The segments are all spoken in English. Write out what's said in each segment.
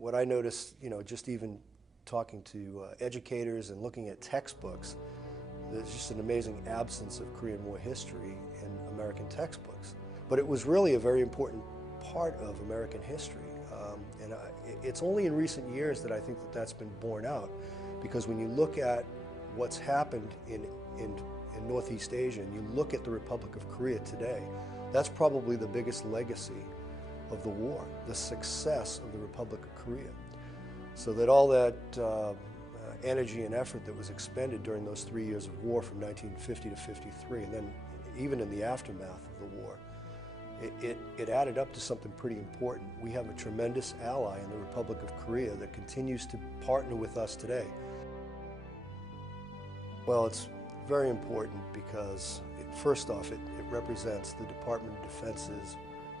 what I noticed, just even talking to educators and looking at textbooks, there's just an amazing absence of Korean War history in American textbooks. But it was really a very important part of American history. It's only in recent years that I think that that's been borne out, because when you look at what's happened in Northeast Asia and you look at the Republic of Korea today, that's probably the biggest legacy of the war, the success of the Republic of Korea. So that all that energy and effort that was expended during those 3 years of war from 1950 to 53, and then even in the aftermath of the war, it added up to something pretty important. We have a tremendous ally in the Republic of Korea that continues to partner with us today. Well, it's very important because, first off, it represents the Department of Defense's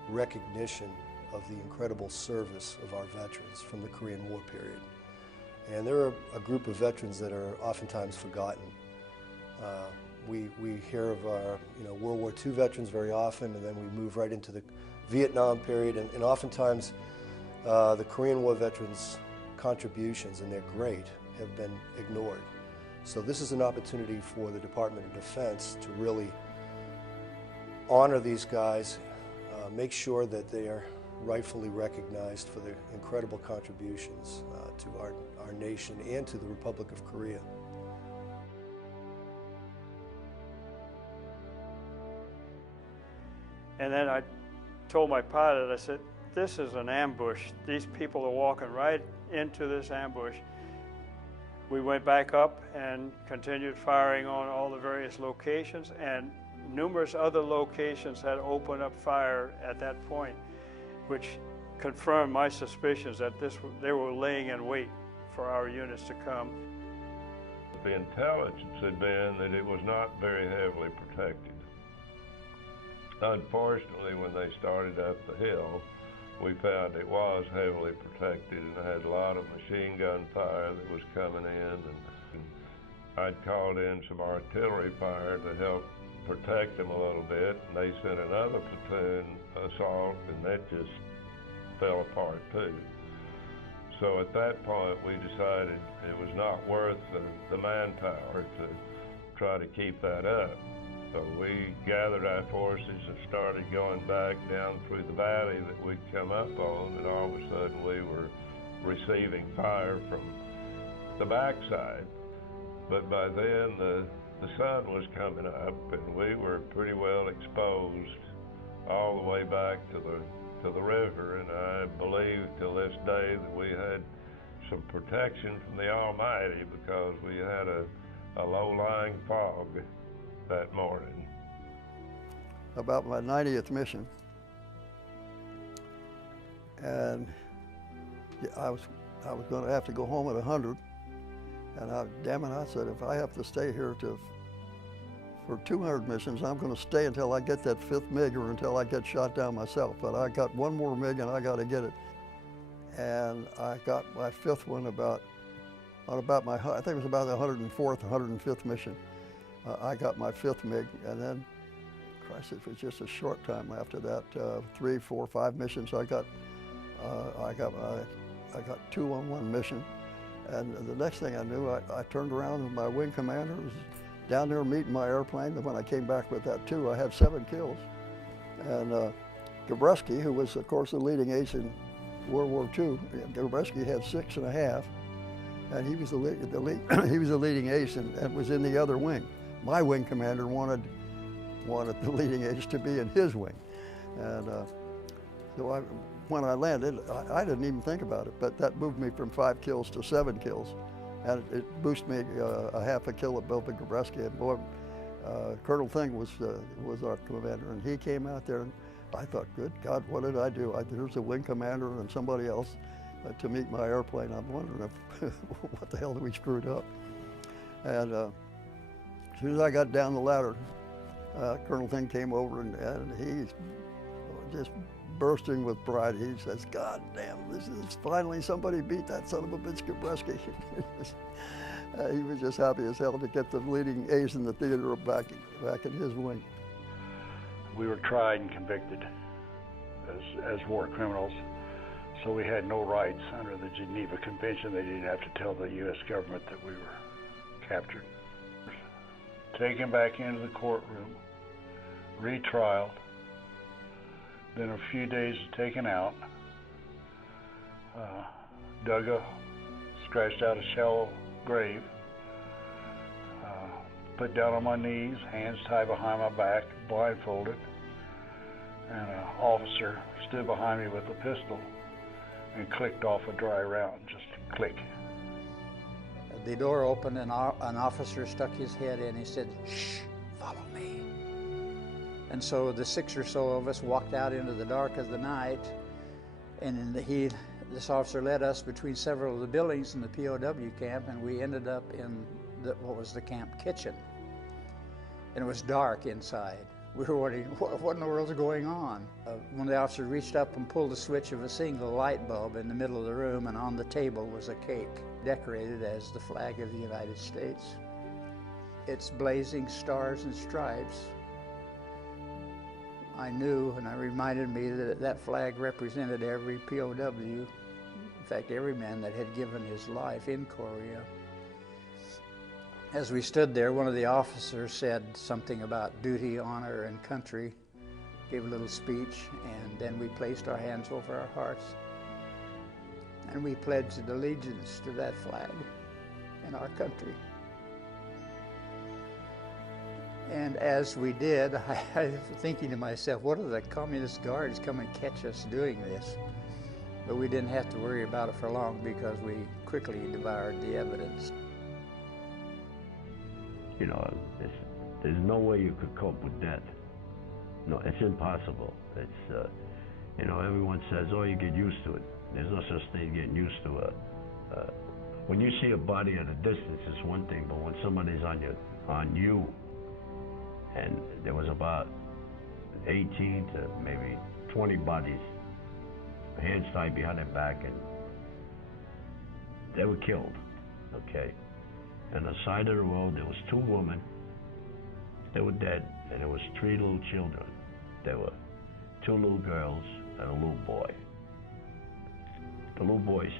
recognition of the incredible service of our veterans from the Korean War period. And there are a group of veterans that are oftentimes forgotten. We hear of our World War II veterans very often, and then we move right into the Vietnam period, and oftentimes the Korean War veterans' contributions, and they're great, have been ignored. So this is an opportunity for the Department of Defense to really honor these guys, make sure that they are rightfully recognized for their incredible contributions to our nation and to the Republic of Korea. And then I told my pilot, I said, this is an ambush. These people are walking right into this ambush. We went back up and continued firing on all the various locations, and numerous other locations had opened up fire at that point, which confirmed my suspicions that they were laying in wait for our units to come. The intelligence had been that it was not very heavily protected. Unfortunately, when they started up the hill, we found it was heavily protected and had a lot of machine gun fire that was coming in. And I'd called in some artillery fire to help protect them a little bit, and they sent another platoon assault, and that just fell apart too. So at that point, we decided it was not worth the manpower to try to keep that up. So we gathered our forces and started going back down through the valley that we'd come up on, and all of a sudden we were receiving fire from the backside. But by then the sun was coming up, and we were pretty well exposed all the way back to the river, and I believe till this day that we had some protection from the Almighty because we had a low-lying fog that morning. About my 90th mission, and I was going to have to go home at 100, and damn it, I said, if I have to stay here for 200 missions, I'm going to stay until I get that 5th MiG or until I get shot down myself. But I got one more MiG and I got to get it. And I got my 5th one I think it was about the 104th, 105th mission. I got my 5th MiG, and then, Christ, it was just a short time after that, 3, 4, 5 missions. I got 2 on one mission, and the next thing I knew, I turned around and my wing commander was down there meeting my airplane, and when I came back with that 2, I had 7 kills. And Gabreski, who was, of course, the leading ace in World War II, Gabreski had 6.5, and he was the leading ace and was in the other wing. My wing commander wanted the leading ace to be in his wing. And so when I landed, I didn't even think about it, but that moved me from 5 kills to 7 kills. And it boosted me a half a kill above the Gabreski. And boy, Colonel Thing was our commander, and he came out there, and I thought, good God, what did I do? There's a wing commander and somebody else to meet my airplane. I'm wondering what the hell we screwed up. And as soon as I got down the ladder, Colonel Thing came over, and he's just bursting with pride. He says, God damn, this is finally somebody beat that son of a bitch Gabreski. He was just happy as hell to get the leading ace in the theater back in his wing. We were tried and convicted as war criminals. So we had no rights under the Geneva Convention. They didn't have to tell the U.S. government that we were captured. Taken back into the courtroom, retrialed, then a few days taken out, dug a, scratched out a shallow grave, put down on my knees, hands tied behind my back, blindfolded, and an officer stood behind me with a pistol and clicked off a dry round, just click. The door opened and an officer stuck his head in. He said, "Shh, follow me." And so the 6 or so of us walked out into the dark of the night, and this officer led us between several of the buildings in the POW camp, and we ended up in what was the camp kitchen. And it was dark inside. We were wondering, what in the world is going on? One of the officers reached up and pulled the switch of a single light bulb in the middle of the room, and on the table was a cake decorated as the flag of the United States. Its blazing stars and stripes. I knew, and it reminded me that that flag represented every POW, in fact, every man that had given his life in Korea. As we stood there, one of the officers said something about duty, honor, and country, gave a little speech, and then we placed our hands over our hearts, and we pledged allegiance to that flag and our country. And as we did, I was thinking to myself, what are the communist guards come and catch us doing this? But we didn't have to worry about it for long because we quickly devoured the evidence. You know, there's no way you could cope with death. No, it's impossible. It's, you know, everyone says, oh, you get used to it. There's no such thing as getting used to it. When you see a body at a distance, it's one thing, but when somebody's on you, and there was about 18 to maybe 20 bodies, hands tied behind their back, and they were killed, okay? On the side of the road, there was 2 women, they were dead, and there was 3 little children. There were 2 little girls and a little boy. The little boy's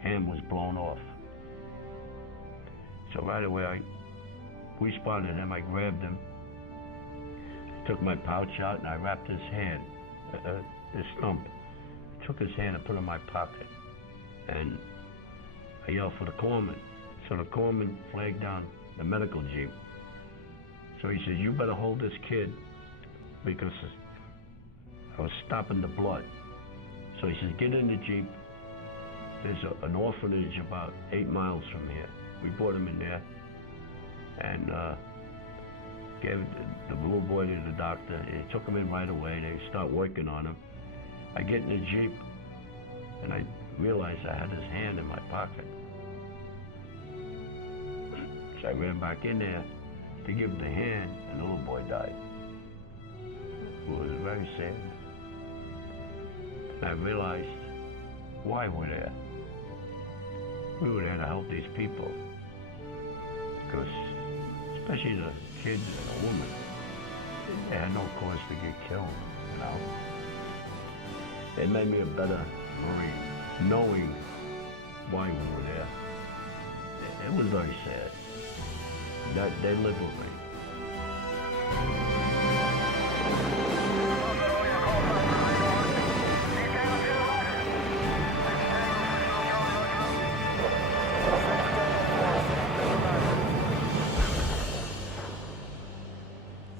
hand was blown off. So right away, we spotted him, I grabbed him, took my pouch out, and I wrapped his hand, his stump. I took his hand and put it in my pocket. And I yelled for the corpsman. So the corpsman flagged down the medical jeep. So he says, you better hold this kid because I was stopping the blood. So he says, get in the jeep. There's an orphanage about 8 miles from here. We brought him in there and gave the little boy to the doctor. He took him in right away. They start working on him. I get in the jeep and I realized I had his hand in my pocket. So I ran back in there to give him the hand, and the little boy died. It was very sad. And I realized why we're there. We were there to help these people. Because, especially the kids and the woman, they had no cause to get killed, you know? It made me a better Marine, knowing why we were there. It was very sad. They lived with me.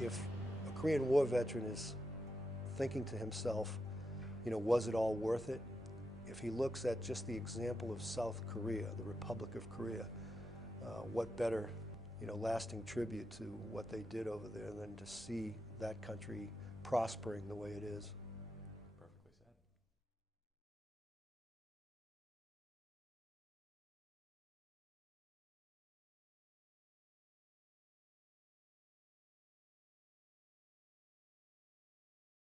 If a Korean War veteran is thinking to himself, you know, was it all worth it? If he looks at just the example of South Korea, the Republic of Korea, what better, you know, lasting tribute to what they did over there than to see that country prospering the way it is.